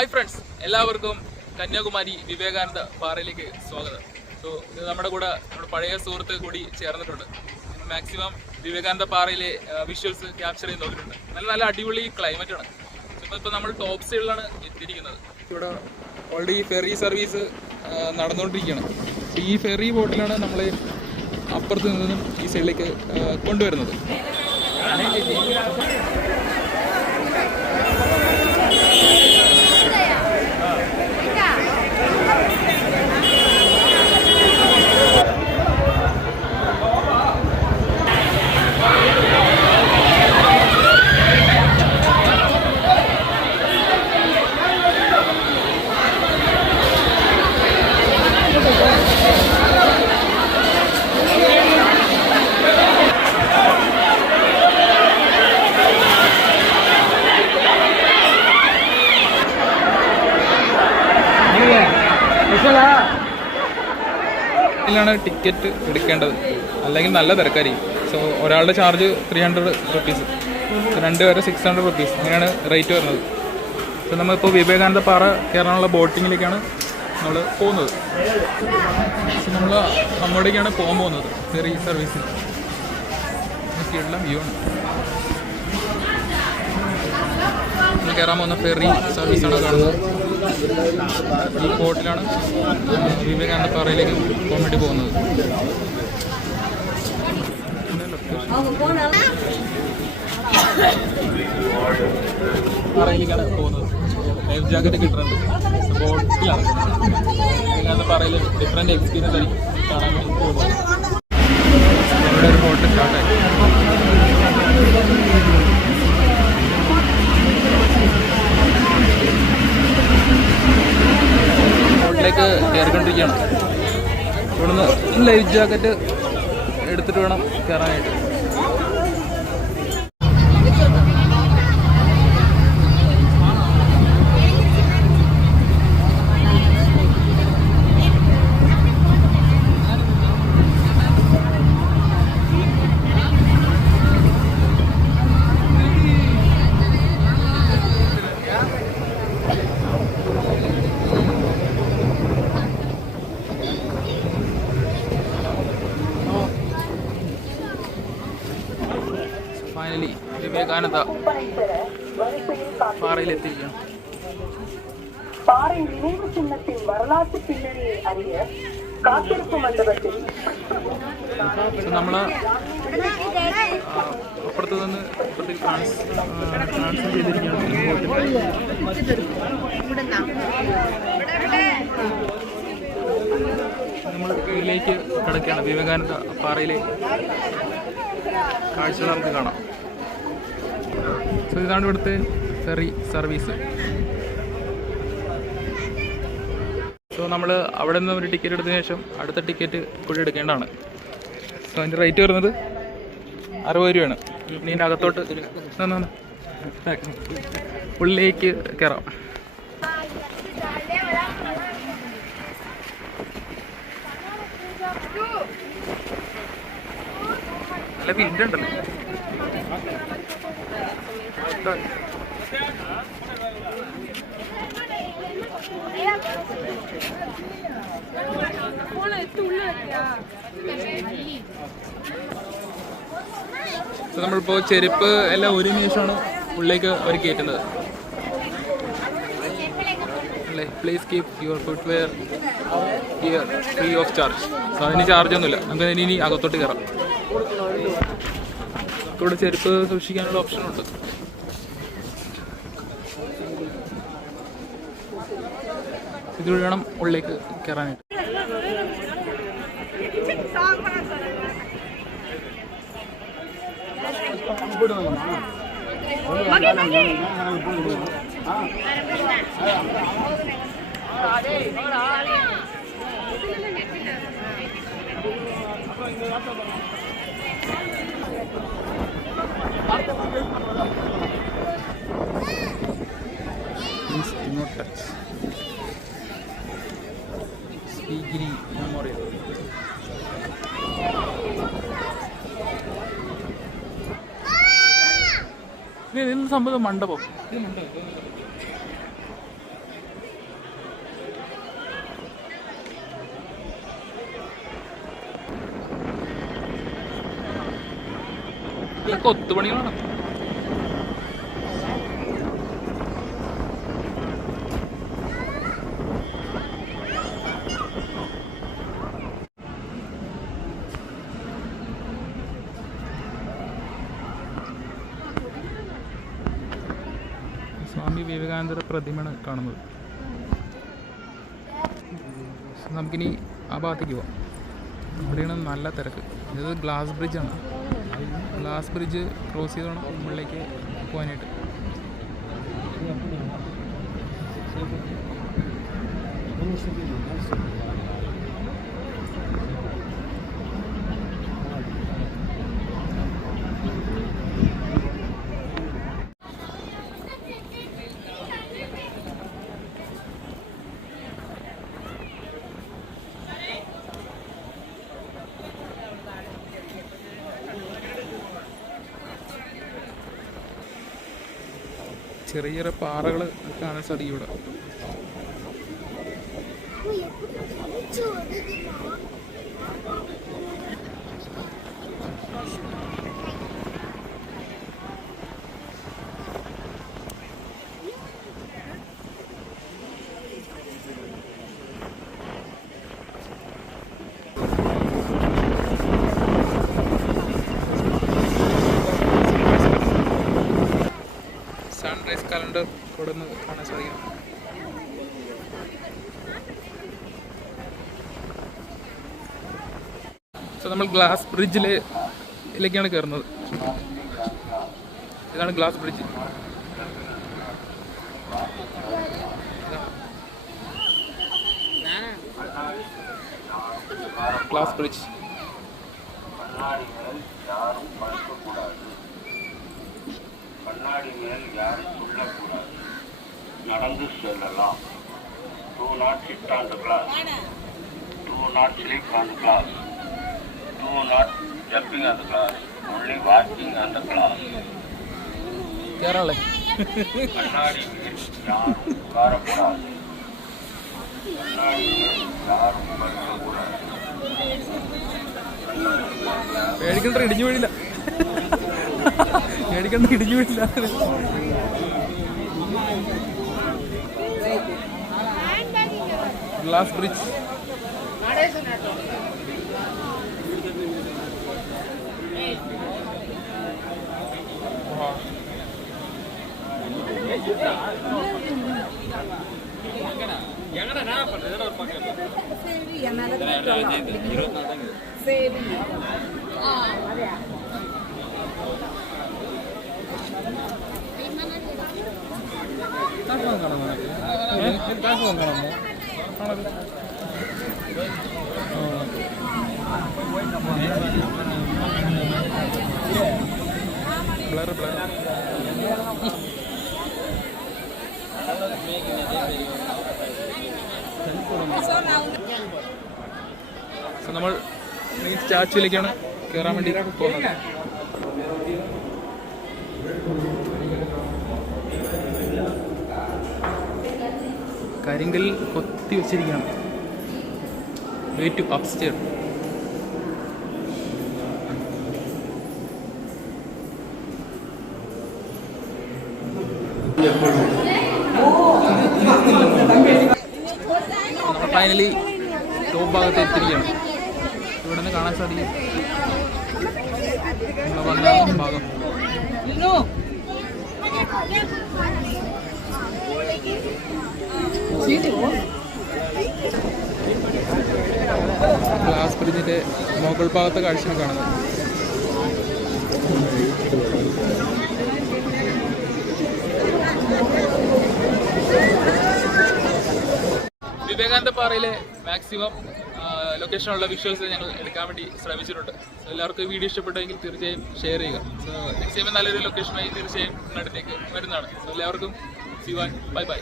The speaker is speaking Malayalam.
ഹായ് ഫ്രണ്ട്സ്, എല്ലാവർക്കും കന്യാകുമാരി വിവേകാനന്ദ പാറയിലേക്ക് സ്വാഗതം. സോ ഇത് നമ്മുടെ കൂടെ നമ്മുടെ പഴയ സുഹൃത്ത് കൂടി ചേർന്നിട്ടുണ്ട്. മാക്സിമം വിവേകാനന്ദ പാറയിലെ വിഷ്വൽസ് ക്യാപ്ചർ ചെയ്ത് നോക്കിയിട്ടുണ്ട്. നല്ല അടിപൊളി ക്ലൈമറ്റാണ്. ഇപ്പോൾ നമ്മൾ ടോപ്പ് സൈഡിലാണ് എത്തിയിരിക്കുന്നത്. ഇവിടെ ഓൾറെഡി ഫെറി സർവീസ് നടന്നുകൊണ്ടിരിക്കുകയാണ്. ഈ ഫെറി ബോട്ടിലാണ് നമ്മൾ അപ്പുറത്ത് നിന്നും ഈ സൈഡിലേക്ക് കൊണ്ടുവരുന്നത്. ാണ് ടിക്കറ്റ് എടുക്കേണ്ടത്, അല്ലെങ്കിൽ നല്ല തിരക്കായിരിക്കും. സോ ഒരാളുടെ ചാർജ് 300 റുപ്പീസ്, രണ്ടുപേരെ 600 റുപ്പീസ്, അങ്ങനെയാണ് റേറ്റ് വരുന്നത്. സോ നമ്മളിപ്പോൾ വിവേകാനന്ദ പാറ കയറാനുള്ള ബോട്ടിങ്ങിലേക്കാണ് നമ്മൾ പോകുന്നത്. സോ നമ്മൾ അങ്ങോട്ടേക്കാണ് പോകാൻ പോകുന്നത് ഫെറി സർവീസിൽ. നോക്കിയുള്ള വ്യൂ ആണ് കയറാൻ പോകുന്ന ഫെറി സർവീസാണ് കാണുന്നത്. ഈ ബോട്ടിലാണ് വിവേകാനന്ദ പാറയിലേക്ക് പോകാൻ വേണ്ടി പോകുന്നത്. പാറയിലേക്കാണ് പോകുന്നത്. ലൈഫ് ജാക്കറ്റ് കിട്ടുന്നുണ്ട്. ബോട്ടിലാണ് വിവേകാനന്ദ പാറയിൽ ഡിഫറെൻറ്റ് എക്സ്പീരിയൻസ് ആയിരിക്കും കാണാൻ വേണ്ടി പോകുന്നത്. ഇവിടെ ഒരു ബോട്ട് സ്റ്റാർട്ടായി. ബോട്ടിലേക്ക് കയറിക്കൊണ്ടിരിക്കുകയാണ്. ഇവിടുന്ന് ലൈഫ് ജാക്കറ്റ് എടുത്തിട്ട് വേണം കയറാനായിട്ട്. ഫൈനലി വിവേകാനന്ദ പാറയിലെത്തിയിരിക്കുകയാണ്. பாறை நினைவு சின்னத்தின் வரலாற்று பின்னணியை அறிய காத்திருப்பு மண்டபத்தில் നമ്മൾ അപ്പുറത്ത് നിന്ന് ഇപ്പുറത്തേക്ക് ട്രാൻസ്ഫർ ചെയ്തിരിക്കുകയാണ്. നമ്മൾ ഇതിലേക്ക് കിടക്കുകയാണ്. വിവേകാനന്ദ പാറയിലെ കാഴ്ചകൾ നമുക്ക് കാണാം. സോ ഇതാണ് ഇവിടുത്തെ ഫെറി സർവീസ്. സോ നമ്മൾ അവിടെ നിന്ന് ഒരു ടിക്കറ്റ് എടുത്തതിന് ശേഷം അടുത്ത ടിക്കറ്റ് കൂടി എടുക്കേണ്ടതാണ്. സോ അതിൻ്റെ റേറ്റ് വരുന്നത് 60 രൂപയാണ്. ഇനി ഇതിൻ്റെ അകത്തോട്ട് ഉള്ളിലേക്ക് കയറാം. നല്ല വീണ്ടുണ്ടല്ലോ. നമ്മളിപ്പോൾ ചെരുപ്പ് എല്ലാം ഒരു നിമിഷമാണ് ഉള്ളിലേക്ക് അവർ കയറ്റുന്നത്. അല്ലേ, please keep your footwear here free of charge. So അതിന് ചാർജൊന്നുമില്ല. നമുക്ക് ഇനി അകത്തോട്ട് കയറാം. ഇവിടെ ചെരുപ്പ് സൂക്ഷിക്കാനുള്ള ഓപ്ഷനുണ്ട്. ഇതുവഴി വേണം ഉള്ളിലേക്ക് കയറാനായിട്ട്. Please do not touch. Speakeasy Memorial. ഇത് സംഭവം മണ്ഡപം. ഇത് മണ്ഡപം കൊത്തുപണികളാണ്. സ്വാമി വിവേകാനന്ദരുടെ പ്രതിമയാണ് കാണുന്നത്. നമുക്കിനി ആ ഭാഗത്തേക്ക് പോവാം. അവിടെയാണ് നല്ല തിരക്ക്. ഇത് ഗ്ലാസ് ബ്രിഡ്ജാണ്. ഗ്ലാസ് ബ്രിഡ്ജ് ക്രോസ് ചെയ്ത് വേണം മുകളിലേക്ക് പോകാനായിട്ട്. ചെറിയ ചെറിയ പാറകൾ കാണാൻ സാധിക്കും ഇവിടെ. സൺറൈസ് കലണ്ടർ ഇവിടെ നിന്ന് കാണാൻ സാധിക്കും. സോ നമ്മൾ ഗ്ലാസ് ബ്രിഡ്ജിലേക്കാണ് കയറുന്നത്. ഇതാണ് ഗ്ലാസ് ബ്രിഡ്ജ്. ഗ്ലാസ് ബ്രിഡ്ജ് கண்ணாடி மேல் யாரும் சொல்லக்கூடாது. நடந்து செல்லலாம். Do not sit on the glass. Do not sleep on the glass. Do not jumping on the glass. Only walking on the glass. Kerala கண்ணாடி மேல் யாரும் உட்காரக்கூடாது. கண்ணாடி மேல் யாரும் படுக்கக்கூடாது. പേടിക്കണ്ട, ഇടിഞ്ഞു വീഴില്ല. പേടിക്കണ്ട, ഇടിഞ്ഞു വീഴില്ല. Glass bridge. Blur blur. So നമ്മൾ മെയിൻ സ്റ്റാച്യൂയിലേക്കാണ് കയറാൻ വേണ്ടി പോകുന്നത്. കരിങ്കല്ലിൽ കൊത്തി വെച്ചിരിക്കുകയാണ്. Way to upstair. നമ്മൾ ഫൈനലി ടോപ്പ് ഭാഗത്ത് എത്തിയിരിക്കുകയാണ്. ഇവിടെ നിന്ന് കാണാൻ സാധിക്കും നമ്മൾ വന്ന ഭാഗം. ഗ്ലാസ് ബ്രിഡ്ജിന്റെ മുകൾ ഭാഗത്തെ കാഴ്ചയാണ് കാണുന്നത്. വിവേകാനന്ദ പാറയിലെ മാക്സിമം ലൊക്കേഷനുള്ള വിഷ്വൽസ് ഞങ്ങൾ എടുക്കാൻ വേണ്ടി ശ്രമിച്ചിട്ടുണ്ട്. സോ എല്ലാവർക്കും വീഡിയോ ഇഷ്ടപ്പെട്ടെങ്കിൽ തീർച്ചയായും ഷെയർ ചെയ്യുക. സോ നെക്സ്റ്റ് ടൈം നല്ലൊരു ലൊക്കേഷനായി തീർച്ചയായും അടുത്തേക്ക് വരുന്നതാണ്. സോ എല്ലാവർക്കും ബൈ ബൈ.